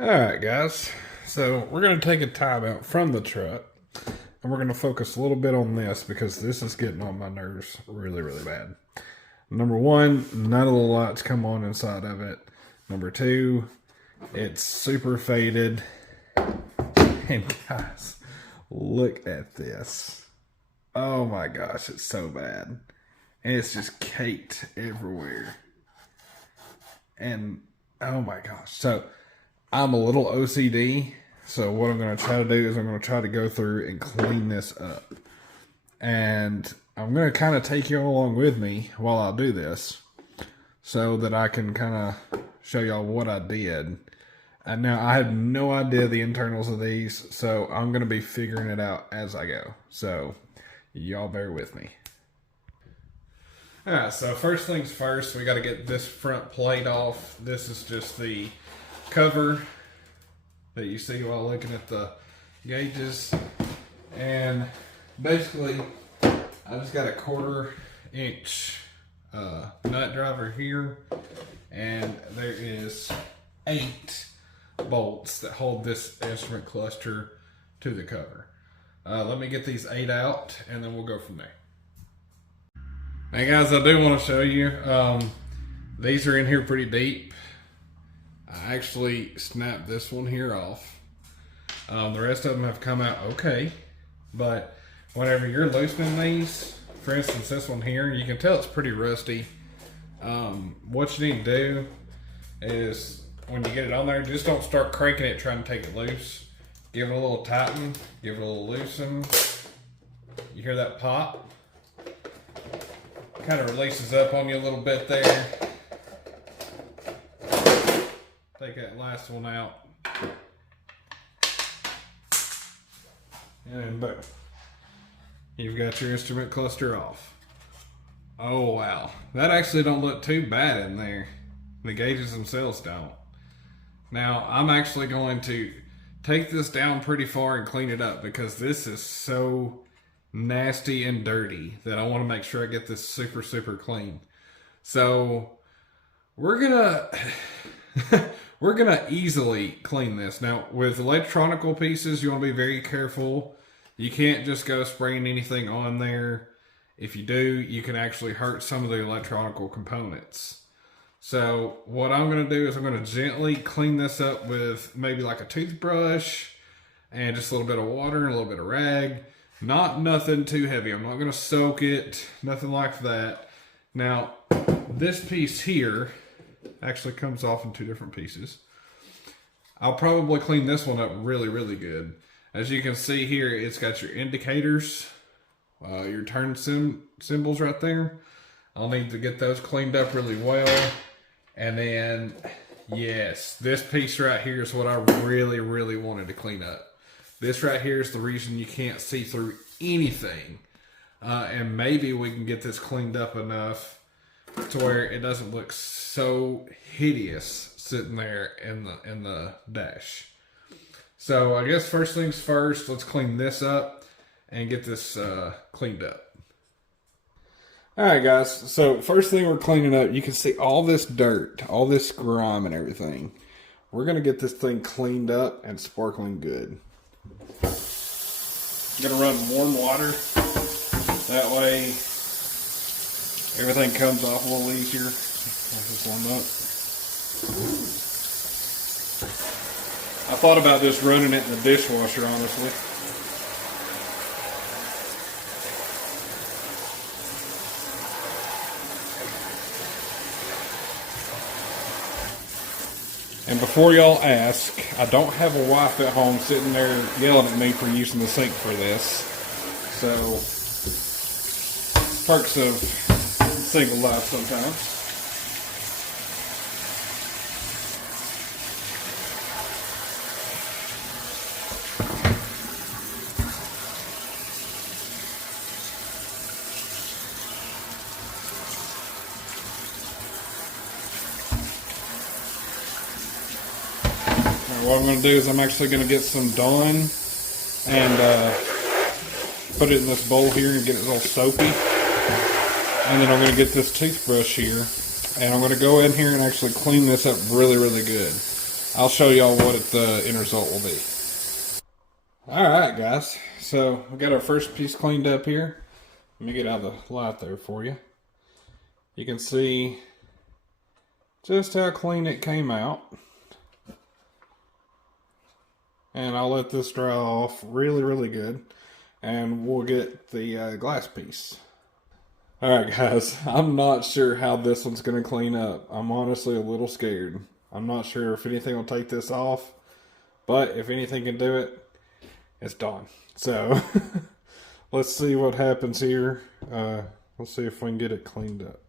Alright guys, so we're going to take a time out from the truck and we're going to focus a little bit on this because this is getting on my nerves really bad. Number one, none of the lights come on inside of it. Number two, it's super faded. And guys, look at this. Oh my gosh, it's so bad. And it's just caked everywhere. And oh my gosh. So I'm a little OCD. So what I'm going to try to do is I'm going to try to go through and clean this up. And I'm going to kind of take you along with me while I do this, so that I can kind of show y'all what I did. And now I have no idea the internals of these, so I'm going to be figuring it out as I go. So y'all bear with me. Alright, so first things first, we got to get this front plate off. This is just the cover that you see while looking at the gauges. And basically, I just got a 1/4 inch nut driver here, and there is 8 bolts that hold this instrument cluster to the cover. Let me get these 8 out and then we'll go from there. Now guys, I do want to show you, these are in here pretty deep. I actually snapped this one here off. The rest of them have come out okay, but whenever you're loosening these, for instance this one here, you can tell it's pretty rusty. What you need to do is, when you get it on there, just don't start cranking it trying to take it loose. Give it a little tighten, give it a little loosen. You hear that pop? Kind of releases up on you a little bit there. Take that last one out. And boom. You've got your instrument cluster off. Oh wow. That actually don't look too bad in there. The gauges themselves don't. Now I'm actually going to take this down pretty far and clean it up, because this is so nasty and dirty that I want to make sure I get this super clean. So we're gonna easily clean this. Now with electronical pieces, you want to be very careful. You can't just go spraying anything on there. If you do, you can actually hurt some of the electronical components. So what I'm going to do is I'm going to gently clean this up with maybe like a toothbrush and just a little bit of water and a little bit of rag. Nothing too heavy. I'm not going to soak it, nothing like that. Now, this piece here actually comes off in 2 different pieces. I'll probably clean this one up really good. As you can see here, it's got your indicators, your turn symbols right there. I'll need to get those cleaned up really well. And then, yes, this piece right here is what I really wanted to clean up. This right here is the reason you can't see through anything. And maybe we can get this cleaned up enough to where it doesn't look so hideous sitting there in the dash. So I guess first things first, let's clean this up and get this cleaned up. Alright guys, so first thing we're cleaning up, you can see all this dirt, all this grime and everything. We're going to get this thing cleaned up and sparkling good. I'm going to run warm water. That way everything comes off a little easier. I'll just warm up. I thought about just running it in the dishwasher, honestly. And before y'all ask, I don't have a wife at home sitting there yelling at me for using the sink for this. So, perks of single life sometimes. What I'm going to do is I'm actually going to get some Dawn and put it in this bowl here and get it a little soapy. And then I'm going to get this toothbrush here and I'm going to go in here and actually clean this up really good. I'll show y'all what the end result will be. Alright guys, so we got our first piece cleaned up here. Let me get out of the light there for you. You can see just how clean it came out. And I'll let this dry off really good, and we'll get the glass piece. Alright guys, I'm not sure how this one's going to clean up. I'm honestly a little scared. I'm not sure if anything will take this off, but if anything can do it, it's Dawn. So let's see what happens here. Let's see if we can get it cleaned up.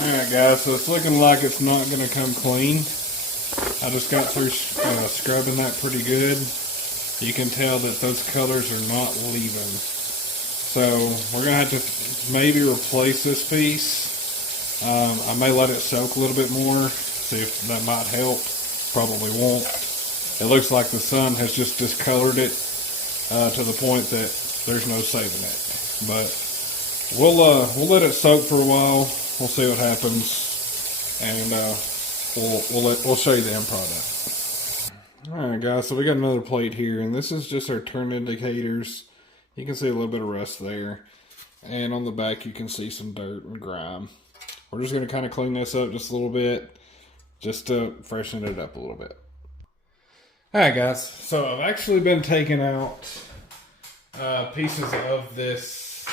Alright guys, so it's looking like it's not going to come clean. I just got through scrubbing that pretty good. You can tell that those colors are not leaving. So we're going to have to maybe replace this piece. I may let it soak a little bit more, see if that might help. Probably won't. It looks like the sun has just discolored it to the point that there's no saving it. But we'll let it soak for a while. We'll see what happens, and we'll show you the end product. Alright guys, so we got another plate here, and this is just our turn indicators. You can see a little bit of rust there, and on the back you can see some dirt and grime. We're just going to kind of clean this up just a little bit, just to freshen it up a little bit. Alright guys, so I've actually been taking out pieces of this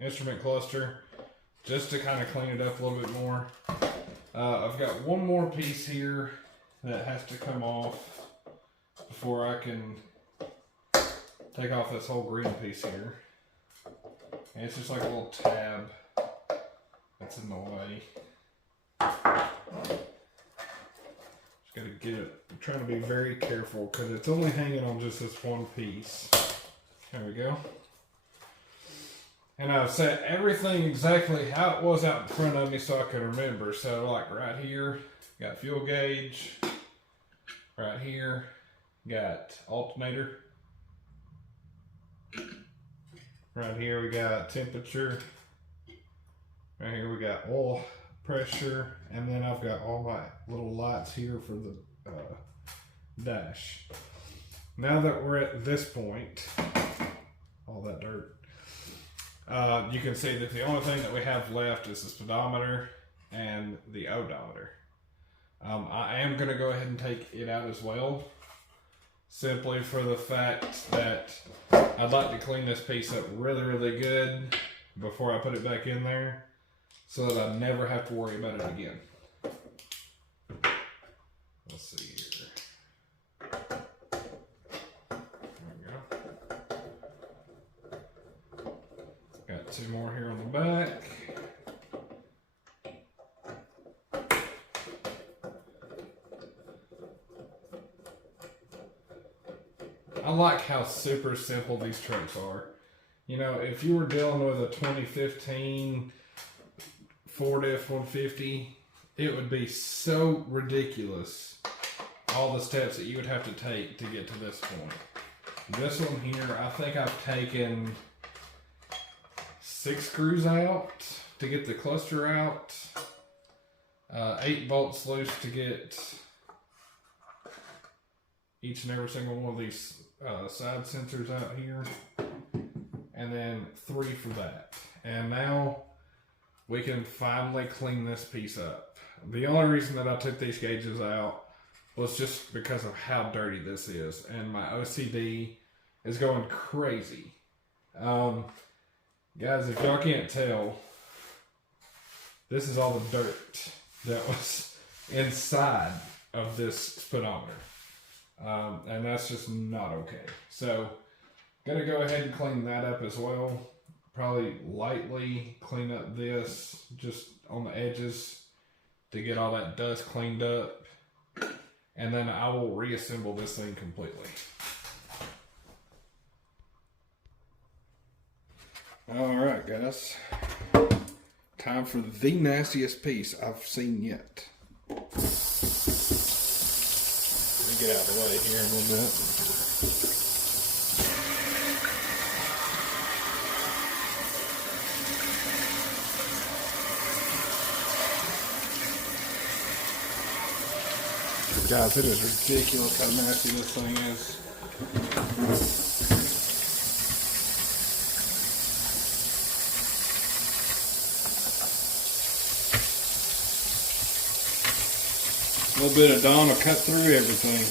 instrument cluster, just to kind of clean it up a little bit more. I've got one more piece here that has to come off before I can take off this whole green piece here. And it's just like a little tab that's in the way. Just gotta get it. I'm trying to be very careful because it's only hanging on just this one piece. There we go. And I've set everything exactly how it was out in front of me so I could remember. So like right here, got fuel gauge. Right here, got alternator. Right here we got temperature. Right here we got oil pressure. And then I've got all my little lights here for the dash. Now that we're at this point, all that dirt. You can see that the only thing that we have left is the speedometer and the odometer. I am going to go ahead and take it out as well, simply for the fact that I'd like to clean this piece up really good before I put it back in there, so that I never have to worry about it again. Let's see here. Two more here on the back. I like how super simple these trucks are. You know, if you were dealing with a 2015 Ford F-150, it would be so ridiculous, all the steps that you would have to take to get to this point. This one here, I think I've taken 6 screws out to get the cluster out, 8 bolts loose to get each and every single one of these side sensors out here, and then 3 for that. And now we can finally clean this piece up. The only reason that I took these gauges out was just because of how dirty this is, and my OCD is going crazy. Guys, if y'all can't tell, this is all the dirt that was inside of this speedometer. And that's just not okay. So, gotta go ahead and clean that up as well. Probably lightly clean up this, just on the edges, to get all that dust cleaned up. and then I will reassemble this thing completely. Alright guys, time for the nastiest piece I've seen yet. Let me get out of the way here a little bit. Guys, it is ridiculous how nasty this thing is. A little bit of Dawn will cut through everything.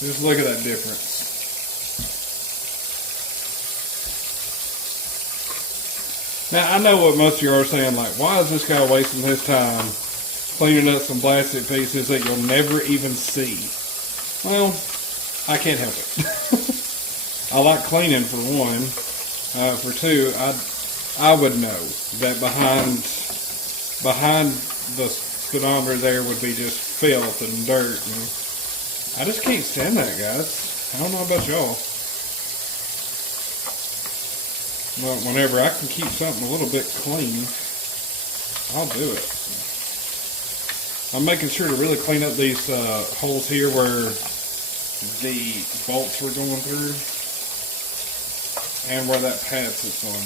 Just look at that difference. Now, I know what most of you are saying, like, why is this guy wasting his time cleaning up some plastic pieces that you'll never even see? Well, I can't help it. I like cleaning, for one. For two, I would know that behind the speedometer there would be just filth and dirt. And I just can't stand that, guys. I don't know about y'all. But whenever I can keep something a little bit clean, I'll do it. I'm making sure to really clean up these holes here where the bolts were going through and where that pad sits on.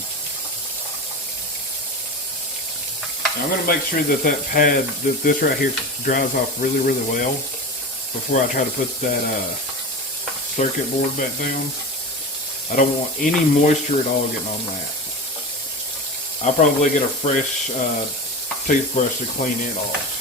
Now I'm going to make sure that that pad, that this right here, dries off really, really well before I try to put that circuit board back down. I don't want any moisture at all getting on that. I'll probably get a fresh toothbrush to clean it off.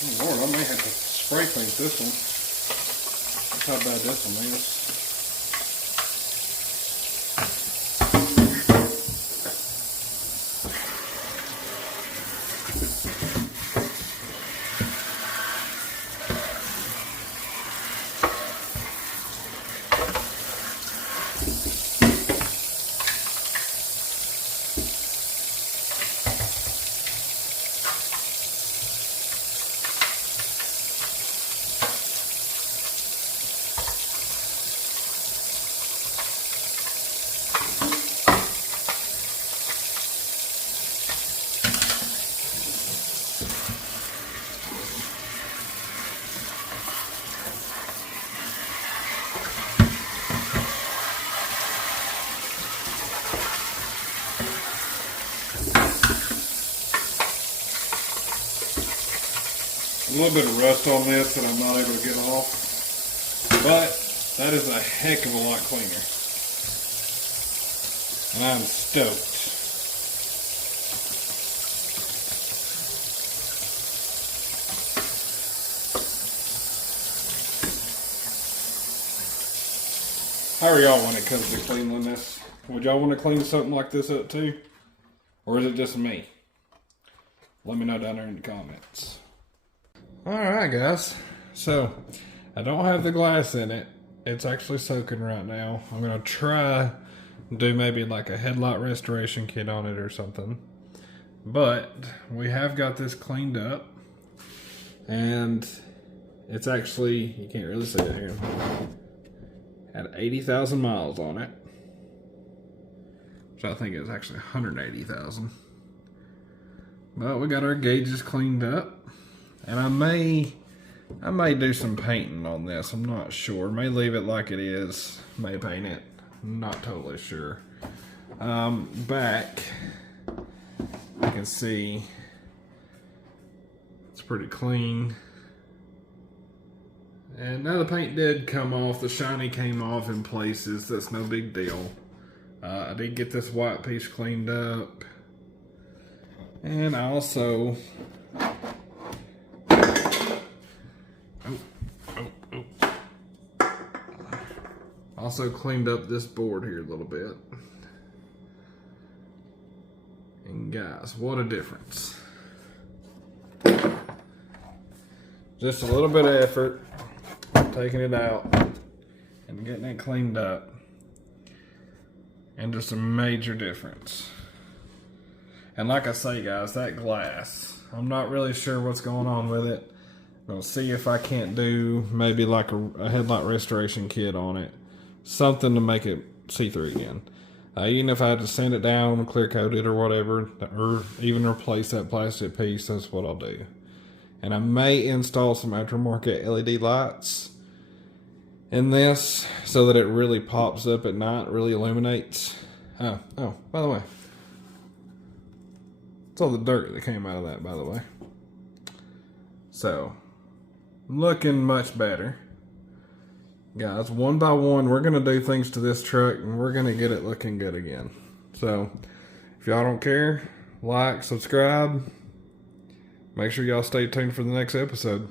Oh Lord, I may have to spray paint this one. That's how bad this one is. A little bit of rust on this that I'm not able to get off, but that is a heck of a lot cleaner, and I'm stoked. How are y'all when it comes to cleaning this? Would y'all want to clean something like this up too? Or is it just me? Let me know down there in the comments. Alright guys, so I don't have the glass in it. It's actually soaking right now. I'm going to try and do maybe like a headlight restoration kit on it or something. But we have got this cleaned up. And it's actually, you can't really see it here, had 80,000 miles on it. So I think it's actually 180,000. But we got our gauges cleaned up. And I may do some painting on this. I'm not sure. May leave it like it is. May paint it. I'm not totally sure. Back, you can see it's pretty clean. And now the paint did come off. The shiny came off in places. That's no big deal. I did get this white piece cleaned up. And I also... also cleaned up this board here a little bit. And guys, what a difference. Just a little bit of effort, taking it out and getting it cleaned up. And just a major difference. And like I say, guys, that glass, I'm not really sure what's going on with it. I'm going to see if I can't do maybe like a headlight restoration kit on it. Something to make it see through again. Even if I had to sand it down, clear coat it or whatever, or even replace that plastic piece, that's what I'll do. And I may install some aftermarket LED lights in this so that it really pops up at night, really illuminates. Oh, by the way, it's all the dirt that came out of that, by the way. So, looking much better. Guys, one by one, we're going to do things to this truck and we're going to get it looking good again. So, if y'all don't care, like, subscribe. Make sure y'all stay tuned for the next episode.